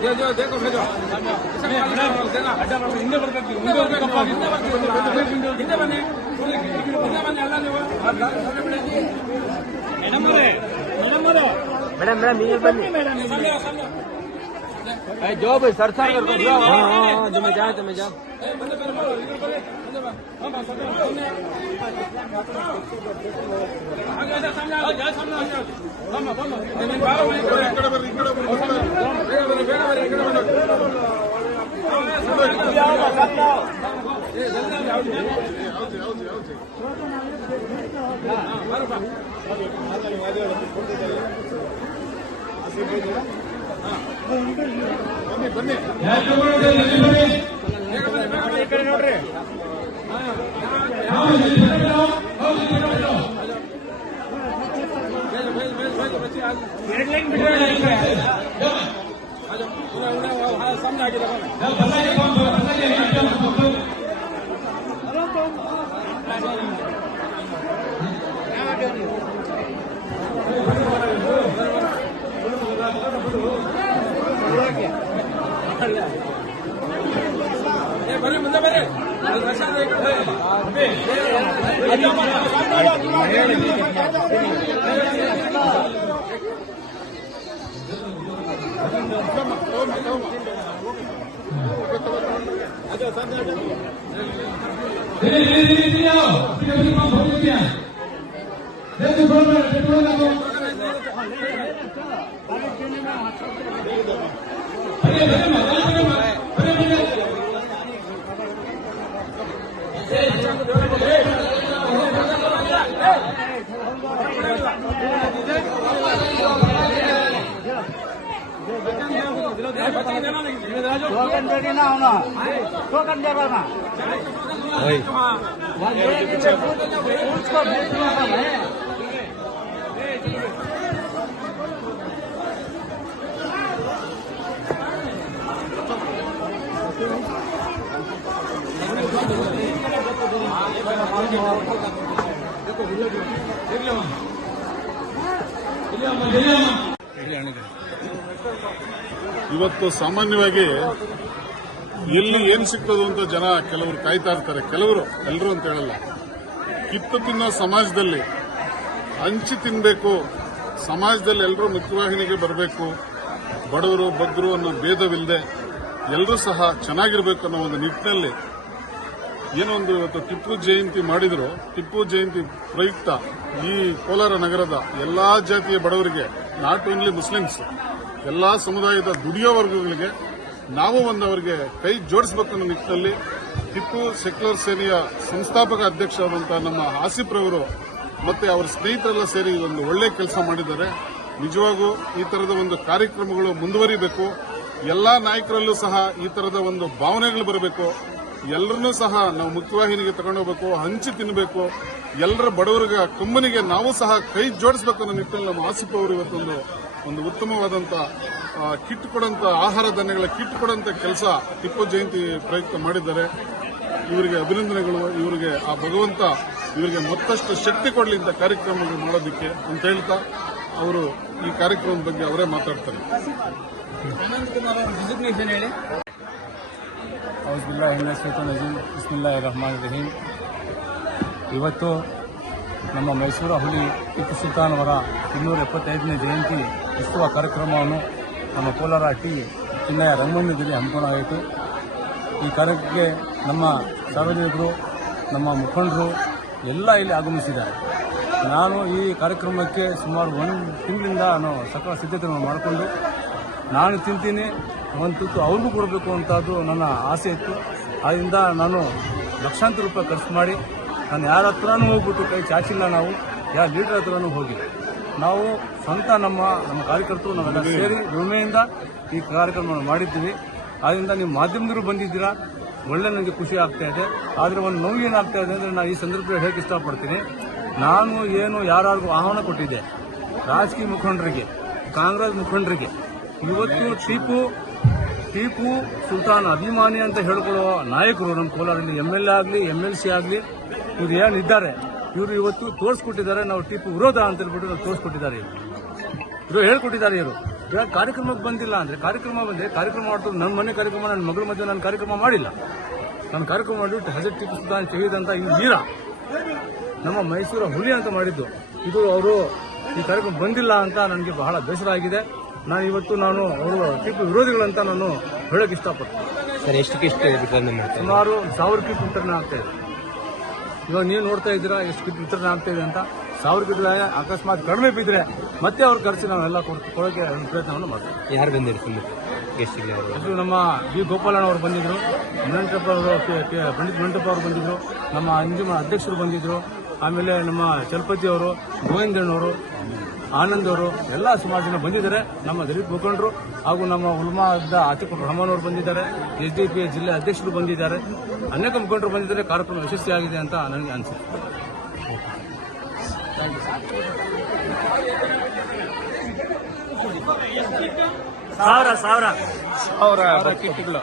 जो जो देखो भेजो ಹಿಂದೆ ಬರ್ಬೇಕು ಹಿಂದೆ ಬರ್ಬೇಕು ಹಿಂದೆ ಬರ್ಬೇಕು ಹಿಂದೆ ಬನ್ನಿ ಹಿಂದೆ ಬನ್ನಿ ಎಲ್ಲ ನೀವು ಮೇಡಮ್ ಅವರೇ ಮೇಡಮ್ ಅವರು ಮೇಡಮ್ ಮೇಡಮ್ ನೀವು ಬನ್ನಿ ಸಮಯ जो भाई सर सर कर दो हाँ हाँ जो मैं जा तुम तो जा ए बंदे पर मारो इधर पर हाँ। ಎರಡು ಲೈನ್ ಬಿಟ್ಟರೆ ಸಣ್ಣ ಆಗಿದೆ Thank you. ಬರ್ರಿ ಬಂದೆ ಬಾ ಹಾಂ ಟೋಕನ್ ಬೇಡಿನ ಅವನು ಟೋಕನ್ ಬೇಡಣ ಇವತ್ತು ಸಾಮಾನ್ಯವಾಗಿ ಎಲ್ಲಿ ಏನ್ ಸಿಗ್ತದೋ ಅಂತ ಜನ ಕೆಲವರು ಕಾಯ್ತಾ ಇರ್ತಾರೆ. ಕೆಲವರು ಎಲ್ಲರೂ ಅಂತ ಹೇಳಲ್ಲ. ಕಿತ್ತು ತಿನ್ನೋ ಸಮಾಜದಲ್ಲಿ, ಹಂಚಿ ತಿನ್ನಬೇಕು ಸಮಾಜದಲ್ಲಿ ಎಲ್ಲರೂ ಮುಖ್ಯವಾಹಿನಿಗೆ ಬರಬೇಕು, ಬಡವರು, ಬಗ್ಗರು ಅನ್ನೋ ಭೇದವಿಲ್ಲದೆ ಎಲ್ಲರೂ ಸಹ ಚೆನ್ನಾಗಿರಬೇಕು ಅನ್ನೋ ಒಂದು ನಿಟ್ಟಿನಲ್ಲಿ ಏನೋ ಒಂದು ಇವತ್ತು ಟಿಪ್ಪು ಜಯಂತಿ ಮಾಡಿದ್ರು. ಟಿಪ್ಪು ಜಯಂತಿ ಪ್ರಯುಕ್ತ ಈ ಕೋಲಾರ ನಗರದ ಎಲ್ಲಾ ಜಾತಿಯ ಬಡವರಿಗೆ, ನಾಟ್ ಓನ್ಲಿ ಮುಸ್ಲಿಮ್ಸ್ ಎಲ್ಲಾ ಸಮುದಾಯದ ದುಡಿಯೋ ವರ್ಗಗಳಿಗೆ ನಾವು ಒಂದು ಅವರಿಗೆ ಕೈ ಜೋಡಿಸಬೇಕು ಅನ್ನೋ ನಿಟ್ಟಿನಲ್ಲಿ ಟಿಪ್ಪು ಸೆಕ್ಯುಲರ್ ಸೇನೆಯ ಸಂಸ್ಥಾಪಕ ಅಧ್ಯಕ್ಷರಾದಂತಹ ನಮ್ಮ ಆಸಿಫ್ ರವರು ಮತ್ತೆ ಅವರ ಸ್ನೇಹಿತರೆಲ್ಲ ಸೇರಿ ಒಂದು ಒಳ್ಳೆ ಕೆಲಸ ಮಾಡಿದ್ದಾರೆ. ನಿಜವಾಗೂ ಈ ತರದ ಒಂದು ಕಾರ್ಯಕ್ರಮಗಳು ಮುಂದುವರಿಬೇಕು. ಎಲ್ಲಾ ನಾಯಕರಲ್ಲೂ ಸಹ ಈ ತರದ ಒಂದು ಭಾವನೆಗಳು ಬರಬೇಕು. ಎಲ್ಲರನ್ನೂ ಸಹ ನಾವು ಮುಖ್ಯವಾಹಿನಿಗೆ ತಗೊಂಡೋಗ್ಬೇಕು ಹಂಚಿ ತಿನ್ನಬೇಕು ಎಲ್ಲರ ಬಡವರಿಗ ಕಂಬನಿಗೆ ನಾವು ಸಹ ಕೈ ಜೋಡಿಸಬೇಕು ಅನ್ನೋ ನಿಟ್ಟಿನಲ್ಲಿ ನಮ್ಮ ಆಸಿಪ್ ಅವರು ಇವತ್ತೊಂದು, ಒಂದು ಉತ್ತಮವಾದಂತ ಕಿಟ್ ಕೊಡಂತ ಆಹಾರ ಧಾನ್ಯಗಳ ಕಿಟ್ ಕೊಡಂತ ಕೆಲಸ ಟಿಪ್ಪು ಜಯಂತಿ ಪ್ರಯುಕ್ತ ಮಾಡಿದ್ದಾರೆ. ಇವರಿಗೆ ಅಭಿನಂದನೆಗಳು. ಇವರಿಗೆ ಆ ಭಗವಂತ ಇವರಿಗೆ ಮತ್ತಷ್ಟು ಶಕ್ತಿ ಕೊಡಲಿ ಅಂತ ಕಾರ್ಯಕ್ರಮಗಳು ಮಾಡೋದಕ್ಕೆ ಅಂತ ಹೇಳ್ತಾ ಅವರು ಈ ಕಾರ್ಯಕ್ರಮದ ಬಗ್ಗೆ ಅವರೇ ಮಾತಾಡ್ತಾರೆ. ರಹೀಂ ಇವತ್ತು ನಮ್ಮ ಮೈಸೂರು ಹುಲಿ ಟಿಪ್ಪು ಸುಲ್ತಾನ್ ಅವರ ಇನ್ನೂರ ಎಪ್ಪತ್ತೈದನೇ ಜಯಂತಿ ಉತ್ಸವ ಕಾರ್ಯಕ್ರಮವನ್ನು ನಮ್ಮ ಕೋಲಾರ ಟಿ ಚಿನ್ನಯ ರಂಗಮಂದಿರದಲ್ಲಿ ಹಮ್ಮಿಕೊಳ್ಳಲಾಯಿತು ಈ ಕಾರ್ಯಕ್ಕೆ ನಮ್ಮ ಸಾರ್ವಜನಿಕರು, ನಮ್ಮ ಮುಖಂಡರು ಎಲ್ಲ ಇಲ್ಲಿ ಆಗಮಿಸಿದ್ದಾರೆ. ನಾನು ಈ ಕಾರ್ಯಕ್ರಮಕ್ಕೆ ಸುಮಾರು ಒಂದು ತಿಂಗಳಿಂದ ನಾನು ಸಕಲ ಸಿದ್ಧತೆಗಳನ್ನು ಮಾಡಿಕೊಂಡು ನಾನು ತಿಂತೀನಿ. ಒಂದು ತುತ್ತು ಅವ್ರಿಗೂ ಕೊಡಬೇಕು ಅಂತದ್ದು ನನ್ನ ಆಸೆ ಇತ್ತು. ಆದ್ದರಿಂದ ನಾನು ಲಕ್ಷಾಂತರ ರೂಪಾಯಿ ಖರ್ಚು ಮಾಡಿ ನಾನು ಯಾರ ಹತ್ರನೂ ಹೋಗ್ಬಿಟ್ಟು ಕೈ ಚಾಚಿಲ್ಲ ನಾವು ಯಾರ ಲೀಡರ್ ಹತ್ರನೂ ಹೋಗಿಲ್ಲ. ನಾವು ಸ್ವಂತ ನಮ್ಮ ನಮ್ಮ ಕಾರ್ಯಕರ್ತರು ನಾವೆಲ್ಲ ಸೇರಿ ವಿಮೆಯಿಂದ ಈ ಕಾರ್ಯಕ್ರಮವನ್ನು ಮಾಡಿದ್ದೀವಿ. ಆದ್ದರಿಂದ ನೀವು ಮಾಧ್ಯಮದವರು ಬಂದಿದ್ದೀರಾ ಒಳ್ಳೆ ನನಗೆ ಖುಷಿ ಆಗ್ತಾ ಇದೆ. ಆದರೆ ಒಂದು ನೋವು ಏನಾಗ್ತಾ ಇದೆ ಅಂದರೆ ನಾನು ಈ ಸಂದರ್ಭದಲ್ಲಿ ಹೇಳಕ್ಕೆ ಇಷ್ಟಪಡ್ತೀನಿ. ನಾನು ಏನು ಯಾರಾದರೂ ಆಹ್ವಾನ ಕೊಟ್ಟಿದ್ದೆ ರಾಜಕೀಯ ಮುಖಂಡರಿಗೆ ಕಾಂಗ್ರೆಸ್ ಮುಖಂಡರಿಗೆ ಇವತ್ತು ಟಿಪ್ಪು ಟಿಪ್ಪು ಸುಲ್ತಾನ್ ಅಭಿಮಾನಿ ಅಂತ ಹೇಳ್ಕೊಳ್ಳುವ ನಾಯಕರು ನಮ್ಮ ಕೋಲಾರಲ್ಲಿ ಎಂ ಎಲ್ ಎ ಆಗಲಿ, ಎಂ ಎಲ್ ಸಿ ಆಗಲಿ, ಇವ್ರು ಏನಿದ್ದಾರೆ ಇವರು ಇವತ್ತು ತೋರಿಸ್ಕೊಟ್ಟಿದ್ದಾರೆ, ನಾವು ಟಿಪ್ಪು ವಿರೋಧ ಅಂತ ಹೇಳ್ಬಿಟ್ಟು ನಾವು ತೋರಿಸ್ಕೊಟ್ಟಿದ್ದಾರೆ ಇವರು. ಇವರು ಹೇಳ್ಕೊಟ್ಟಿದ್ದಾರೆ ಇವರು. ಇವಾಗ ಕಾರ್ಯಕ್ರಮಕ್ಕೆ ಬಂದಿಲ್ಲ ಅಂದರೆ ಕಾರ್ಯಕ್ರಮ ಬಂದರೆ ಕಾರ್ಯಕ್ರಮ ಮಾಡ್ತಾರೆ ನನ್ನ ಮನೆ ಕಾರ್ಯಕ್ರಮ ನನ್ನ ಮಗಳ ಮಧ್ಯೆ ನಾನು ಕಾರ್ಯಕ್ರಮ ಮಾಡಿಲ್ಲ. ನಾನು ಕಾರ್ಯಕ್ರಮ ಮಾಡಿಬಿಟ್ಟು ಹಜರ್ ಟಿಪ್ಪು ಸುಲ್ತಾನ್ ತೆಗೆದಂಥ ಈ ವೀರ. ನಮ್ಮ ಮೈಸೂರ ಹುಲಿ ಅಂತ ಮಾಡಿದ್ದು. ಇದು ಅವರು ಈ ಕಾರ್ಯಕ್ರಮ ಬಂದಿಲ್ಲ ಅಂತ ನನಗೆ ಬಹಳ ಬೇಸರ ಆಗಿದೆ. ನಾನು ಇವತ್ತು ನಾನು ಅವರು ಟಿಪ್ಪು ವಿರೋಧಿಗಳಂತ ನಾನು ಹೇಳಕ್ ಇಷ್ಟಪಡ್ತೀನಿ. ಸರ್ ಎಷ್ಟಕ್ಕೆ ಎಷ್ಟು ವಿತರಣೆ ಮಾಡ್ತಾರೆ ಸುಮಾರು ಸಾವಿರ ಕಿಟ್ ವಿತರಣೆ ಆಗ್ತಾ ಇದೆ. ಇವಾಗ ನೀವು ನೋಡ್ತಾ ಇದ್ದೀರಾ ಎಷ್ಟು ಕಿಟ್ ವಿತರಣೆ ಆಗ್ತಾ ಇದೆ ಅಂತ. ಸಾವಿರ ಕಿಟ್ ಅಕಸ್ಮಾತ್ ಕಡಿಮೆ ಬಿದ್ದರೆ ಮತ್ತೆ ಅವ್ರ ಖರ್ಚು ನಾವೆಲ್ಲ ಕೊಡ್- ಕೊಡೋಕೆ ಪ್ರಯತ್ನವನ್ನು ಮಾಡ್ತೀವಿ. ಯಾರು ಯಾರು? ಅದು ನಮ್ಮ ಬಿ ಗೋಪಾಲಣ್ಣ ಅವರು ಬಂದಿದ್ರು ಮಂಟಪ್ಪ ಅವರು ಕೆ- ಕೆ- ಪಂಡಿತ್ ಮಂಟಪ್ಪ ಅವರು ಬಂದಿದ್ರು ನಮ್ಮ ಅಂಜುಮ ಅಧ್ಯಕ್ಷರು ಬಂದಿದ್ರು ಆಮೇಲೆ ನಮ್ಮ ಚಲಪತಿ ಅವರು ಗೋವಿಂದಣ್ಣವರು ಆನಂದ್ ಅವರು ಎಲ್ಲ ಸುಮಾರು ಜನ ಬಂದಿದ್ದಾರೆ. ನಮ್ಮ ದಲಿತ ಮುಖಂಡರು ಹಾಗೂ ನಮ್ಮ ಉಲ್ಮಾದ ಆತಿಕ್ ರಹಮಾನ್ ಅವರು ಬಂದಿದ್ದಾರೆ. ಎಸ್ ಡಿ ಪಿ ಜಿಲ್ಲೆ ಅಧ್ಯಕ್ಷರು ಬಂದಿದ್ದಾರೆ. ಅನೇಕ ಮುಖಂಡರು ಬಂದಿದ್ದಾರೆ. ಕಾರ್ಯಕ್ರಮ ಯಶಸ್ವಿಯಾಗಿದೆ ಅಂತ ನನಗೆ ಅನಿಸುತ್ತೆ. ಸಾವಿರ ಸಾವಿರ. ಸಾವಿರ ಕಿಟ್ಗಳು.